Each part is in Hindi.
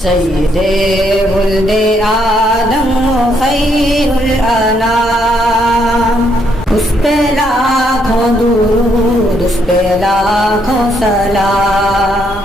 सय्यदे वुल्दे आदम खैरुल अनाम, उस पे लाखों दुरूद, उस पे लाखों सलाम।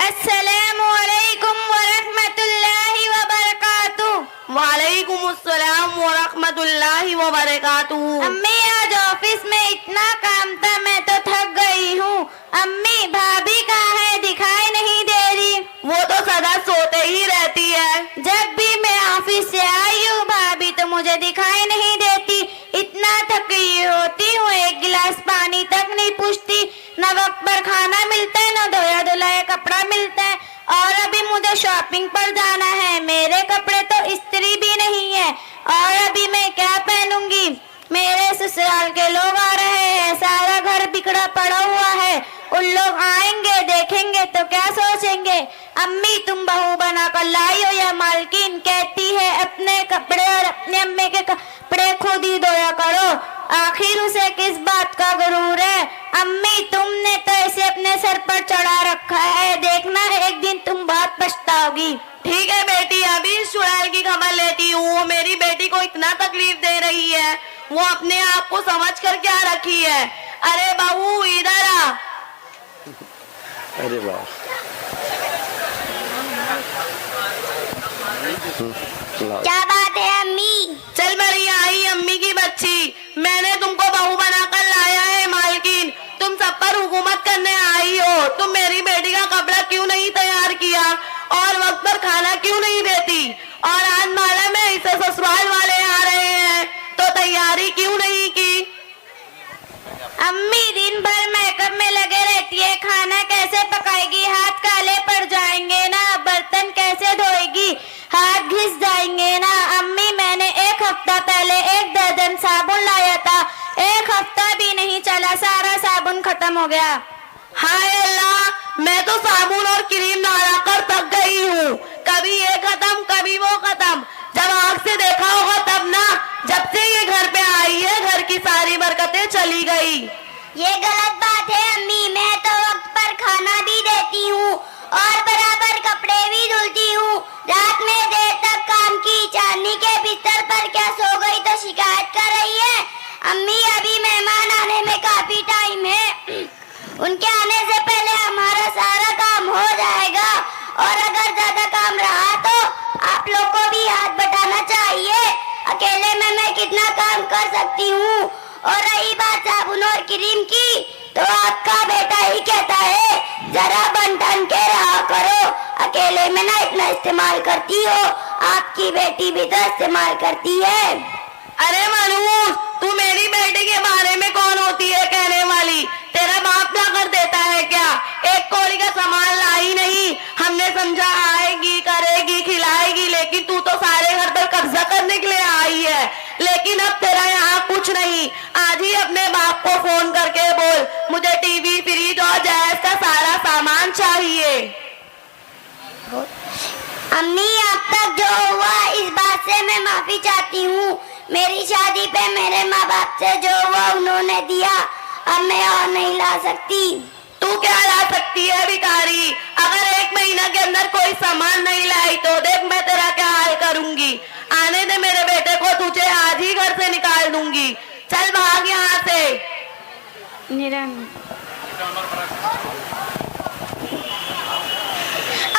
अस्सलामु अलैकुम व रहमतुल्लाहि व बरकातुहू। वालेकुम अस्सलाम व रहमतुल्लाहि व बरकातुहू। अम्मी, आज ऑफिस में इतना काम था, मैं तो थक गई हूँ। अम्मी, भाभी कहाँ है? दिखाई नहीं दे रही। वो तो सदा सोते ही रहती है। जब भी मैं ऑफिस से आई हूँ, भाभी तो मुझे दिखाई नहीं देती। इतना थकी होती हूँ, एक गिलास पानी तक नहीं पूछती। न वक्त पर खाना मिलता है, न धोया धुलाया कपड़ा मिलता है। और अभी मुझे शॉपिंग पर जाना है, मेरे कपड़े तो इस्त्री भी नहीं है। और अभी मैं क्या पहनूंगी? मेरे ससुराल के लोग आ रहे हैं, सारा घर बिगड़ा पड़ा हुआ है। उन लोग आएंगे, देखेंगे तो क्या सोचेंगे? अम्मी, तुम बहू बनाकर लाई हो या मालकिन कहती है अपने कपड़े और अपने अम्मी के कपड़े खुद ही धोया करो। आखिर उसे किस बात का गुरूर है? अम्मी, तुमने तो ऐसे अपने सर पर चढ़ा रखा है, देखना एक दिन तुम बहुत पछताओगी। ठीक है बेटी, अभी चुड़ैल की खबर लेती हूँ। वो मेरी बेटी को इतना तकलीफ दे रही है, वो अपने आप को समझ कर क्या रखी है। अरे बहू, इधर आ। अरे वाह, क्या बात है अम्मी? चल मेरी आई अम्मी की बच्ची, मैंने तुमको बहू बनाकर लाया है मालकिन। तुम सब पर हुकूमत करने आई हो। तुम मेरी बेटी का कपड़ा क्यों नहीं तैयार किया और वक्त पर खाना क्यों नहीं देती? और आज मालूम है इसे ससुराल वाले आ रहे हैं, तो तैयारी क्यों नहीं की? अम्मी, दिन भर मेकअप में लगे रहती है, खाना कैसे पकाएगी? हाथ काले पड़ जाएंगे ना। बर्तन कैसे धोएगी? हाथ घिस जाएंगे ना। अम्मी, मैंने एक हफ्ता पहले 1 दर्जन साबुन लाया था, 1 हफ्ता भी नहीं चला, सारा साबुन खत्म हो गया। हाय अल्लाह, मैं तो साबुन और क्रीम लगा कर थक गई हूँ। कभी ये खत्म, कभी वो खत्म। जब आँख से देखा होगा तब ना। जब से ये घर पे आई है, घर की सारी बरकतें चली गई। ये गलत बात है अम्मी, मैं तो वक्त पर खाना भी देती हूँ और बराबर कपड़े भी धुलती हूँ। रात में देर तक काम की, चांदनी के बिस्तर पर क्या सो गई तो शिकायत कर रही है। अम्मी, अभी मेहमान आने में काफी टाइम है, उनके आने से पहले हमारा सारा काम हो जाएगा। और अगर ज्यादा काम रहा तो आप लोग को भी हाथ बटाना चाहिए। अकेले में मैं कितना काम कर सकती हूँ। और रही बात साबुन और क्रीम की, तो आपका बेटा ही कहता है जरा बन के रहा करो, अकेले में ना इतना इस्तेमाल करती हो। आपकी बेटी भी तो इस्तेमाल करती है। अरे मनूस, तू मेरी बेटी के बारे में कौन होती है कहने वाली? तेरा बाप ना कर देता है क्या? एक कौड़ी का सामान लाई नहीं। हमने समझा आएगी, करेगी, खिलाएगी, लेकिन तू तो सारे घर पर कब्जा करने के लिए आई है। लेकिन अब तेरा यहाँ कुछ नहीं। आज ही अपने बाप को फोन करके बोल, मुझे टीवी, फ्रिज और जहेज का सारा सामान चाहिए। अम्मी, अब तक जो हुआ इस बात से मैं माफी चाहती हूँ। मेरी शादी पे मेरे माँ बाप से जो हुआ उन्होंने दिया, अब मैं और नहीं ला सकती। तू क्या ला सकती है भिखारी? अगर 1 महीना के अंदर कोई सामान नहीं लाई तो देख मैं तेरा क्या हाल करूंगी। आने दे मेरे बेटे को, तुझे आज ही घर से निकाल दूंगी। चल भाग यहाँ से।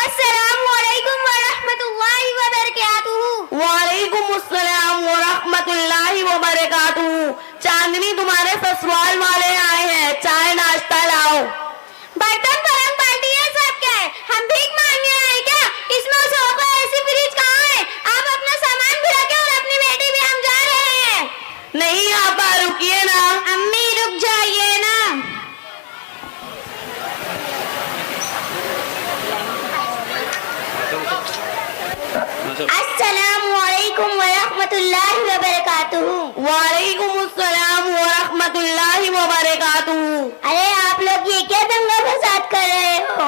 अस्सलामुअलैकुम व रहमतुल्लाहि व बरकातुहू। वालेकुम अस्सलाम व रहमतुल्लाहि व बरकातुहू। चांदनी, तुम्हारे ससुराल वाले आए हैं, चाय नाश्ता लाओ। बर्तन गरम पार्टी है, सब क्या है? हम भीख मांगने आए क्या? इसमें सोफा, एसी, फ्रिज कहाँ है? आप अपना सामान भी रखें और अपनी बेटी भी, हम जा रहे हैं। नहीं आप रुकिए ना। अम्मी, रुक जाइए ना। अस्सलामुअलैकुम व रहमतुल्लाहि व बरकातुहू। वालेकुम अस्सलाम व रहमतुल्लाहि व बरकातुहू। अरे आप लोग ये क्या दंगा फसाद कर रहे हो?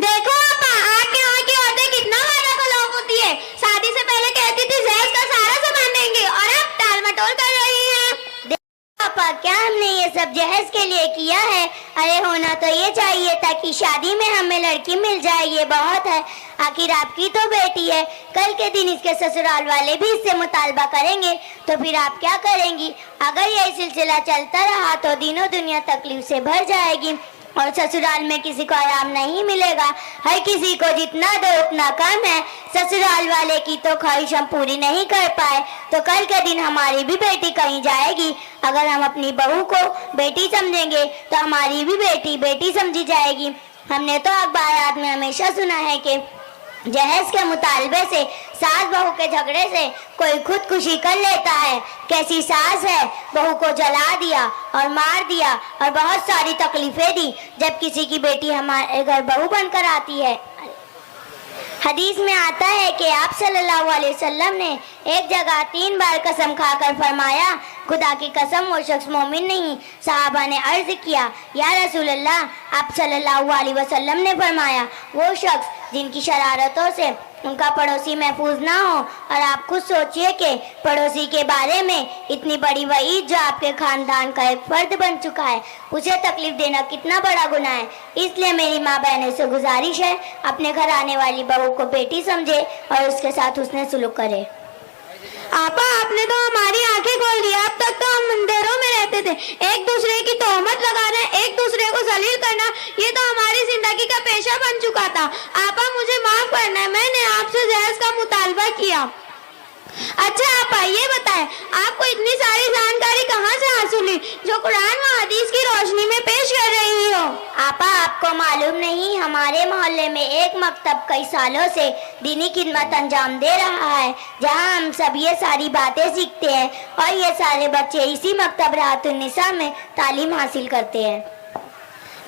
देखो आपा, आके औरतें कितना वादा खिलाफ होती है। शादी से पहले कहती थी जहेज का सारा सामान देंगे और अब टाल मटोल कर रही है। देखो आपा, क्या हमने ये सब जहेज के लिए किया है? अरे होना तो ये चाहिए था कि शादी में हमें लड़की मिल जाए, ये बहुत है। आखिर आपकी तो बेटी है, कल के दिन इसके ससुराल वाले भी इससे मुतालबा करेंगे तो फिर आप क्या करेंगी? अगर ये सिलसिला चलता रहा तो दिनों दुनिया तकलीफ से भर जाएगी और ससुराल में किसी को आराम नहीं मिलेगा। हर किसी को जितना दो उतना कम है। ससुराल वाले की तो ख्वाहिश हम पूरी नहीं कर पाए तो कल के दिन हमारी भी बेटी कहीं जाएगी। अगर हम अपनी बहू को बेटी समझेंगे तो हमारी भी बेटी बेटी समझी जाएगी। हमने तो अखबारात में हमेशा सुना है कि जहेज के मुतालबे से, सास बहू के झगड़े से कोई खुदकुशी कर लेता है। कैसी सास है, बहू को जला दिया और मार दिया और बहुत सारी तकलीफें दी, जब किसी की बेटी हमारे घर बहू बनकर आती है। हदीस में आता है कि आप सल्लल्लाहु अलैहि वसल्लम ने एक जगह 3 बार कसम खाकर फरमाया, खुदा की कसम वो शख्स मोमिन नहीं। सहाबा ने अर्ज किया, या रसूल अल्लाह, आप सल्लल्लाहु अलैहि वसल्लम ने फरमाया वो शख्स जिनकी शरारतों से उनका पड़ोसी महफूज ना हो। और आप खुद सोचिए कि पड़ोसी के बारे में इतनी बड़ी वईद जो आपके खानदान का एक फर्द बन चुका है, उसे तकलीफ देना कितना बड़ा गुनाह है। इसलिए मेरी माँ बहनों से गुजारिश है, अपने घर आने वाली बहू को बेटी समझे और उसके साथ उसने सुलूक करे। आपा, आपने तो हमारी आंखें खोल दी। अब तक तो हम अंधेरों में रहते थे, एक दूसरे की तोहमत लगाना, एक दूसरे को जलील करना, ये तो हमारी जिंदगी का पेशा बन चुका था। आपा, मुझे माफ करना है, मैंने आपसे जहेज का मुतालबा किया। अच्छा आपा, ये बताएं, आपको इतनी सारी जानकारी कहाँ से हासिल हुई जो कुरान व हदीस की रोशनी में पेश कर रही हो? आपा, आपको मालूम नहीं, हमारे मोहल्ले में एक मकतब कई सालों से दीनी खिदमत अंजाम दे रहा है, जहां हम सब ये सारी बातें सीखते हैं और ये सारे बच्चे इसी मकतब राहतुन निसा में तालीम हासिल करते हैं।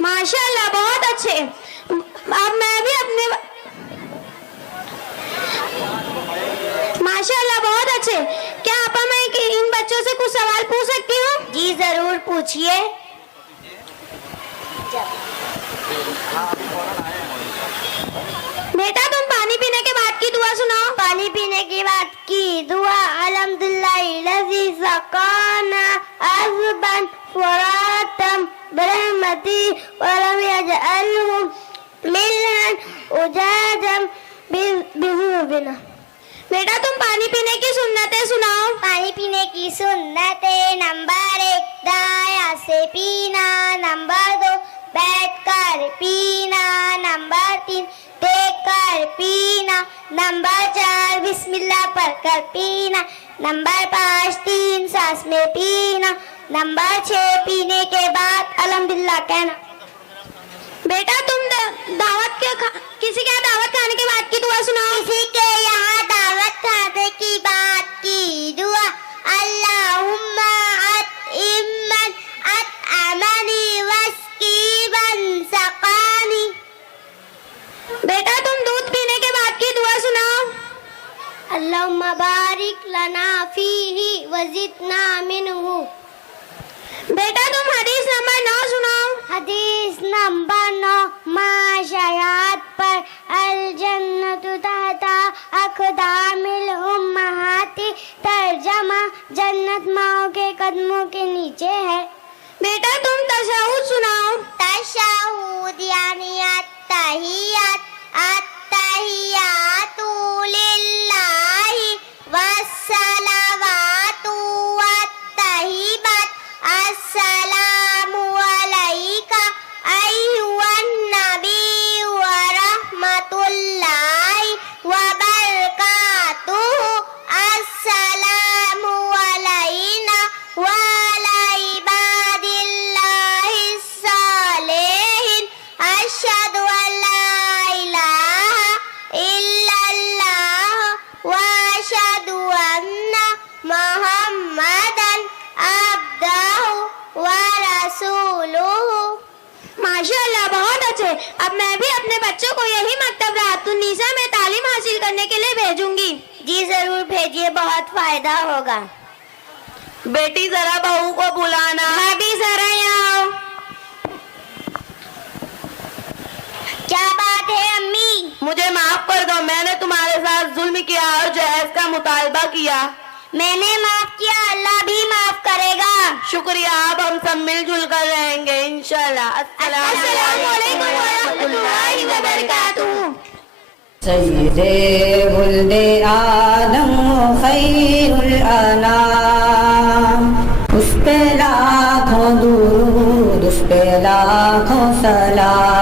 माशाल्लाह, बहुत अच्छे। अब मैं भी अपने माशाल्लाह, बहुत अच्छे। क्या आपा मैं इन बच्चों से कुछ सवाल पूछ सकती हूँ? जी जरूर पूछिए। बेटा, तुम पानी पीने के बाद की दुआ सुनाओ। पानी पीने के बाद की दुआ, अल्हम्दुलिल्लाहिल्लज़ी ज़क़ाना अज़बन फ़ुरातम बिरहमती वलम यजअलहु मिल्हन उजाजम बिज़ुबिना। बेटा, तुम पानी पीने की सुन्नतें सुनाओ। पानी पीने की सुन्नतें, नंबर 1 दाया से पीना, नंबर 2 बैठकर पीना, नंबर 3 टेक पीना, नंबर 4 बिस्मिल्लाह पढ़कर पीना, नंबर 5 3 सांस में पीना, नंबर 6 पीने के बाद अल्हम्दुलिल्लाह कहना। बेटा, तुम किसी के यहाँ दावत खाने के बाद की दुआ सुनाओ। किसी के यहाँ दावत खाने की बात की दुआ, अल्लाहुम्मा अत्इमन अत्अमनी वस्कीबन सकानी। बेटा, तुम दूध पीने के बाद की दुआ सुनाओ। अल्लाहुम्मा बारिक लना फीही वज़िदना मिनहु। बेटा, तुम हदीस नंबर 9 सुनाओ। हदीस नंबर 9, माशयात पर अल जन्नतु तहता अक़दामिल उम्महाती, तर्जमा जन्नत माओ के कदमों के नीचे है। बेटा, तुम तशहुद सुनाओ। तशहुद यानी अत्तहियात, अत्तहियातु लिल्लाहि वस्सलावातु वत्तहिबात, अस्सलामु अलैका अय्युहन नबी व रहमतुल्लाहि व बरकातुहु, अस्सलामु अलैना व अला इबादिल्लाहि सालिहीन, अशहदु अल्ला इलाहा इल्लल्लाह व अशहदु अन्ना मुहम्मदन अब्दुहु व रसूलुहु। माशाल्लाह, बहुत अच्छे। अब मैं भी अपने बच्चों को यही मकतब राहतुन निसा में तालीम हासिल करने के लिए भेजूंगी। जी जरूर भेजिए, बहुत फायदा होगा। बेटी, जरा बहू को बुलाना। भाभी, जरा यहाँ आओ। क्या बात है अम्मी? मुझे माफ कर दो, मैंने तुम्हारे साथ जुल्म किया और जहेज का मुतालबा किया। मैंने माफ किया, अल्लाह भी माफ करेगा। शुक्रिया, अब हम सब मिलजुल कर रहेंगे इंशाल्लाह। अस्सलामु अलैकुम व रहमतुल्लाहि व बरकातुहू। सय्यदे वुल्दे आदम खैरुल अनाम, उस पे लाखों दुरूद, उस पे लाखों सलाम।